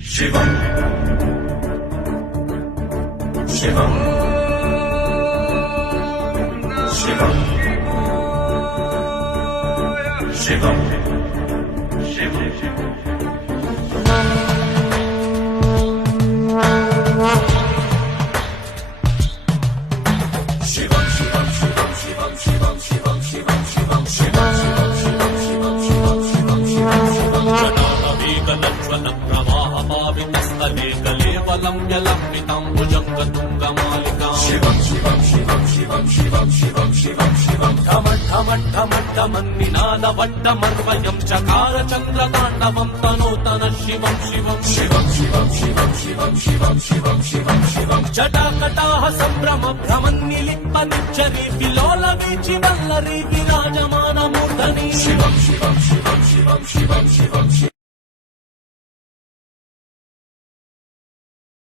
शिवम् शिवम् शिवम् शिवम् निनादवड्डमर्वयं चकार चन्द्रताण्डवं तनोतन शिवं शिवं शिवं शिवं शिवं शिवं शिवं शिवं शिवं शिवं जटाकटाः सम्भ्रम भ्रमन्निलिप्पनिच्चरी विलोलवीचि वल्लरी विराजमानमूर्धनि शिवं शिवं शिवं शिवं शिवं शिवं शिवं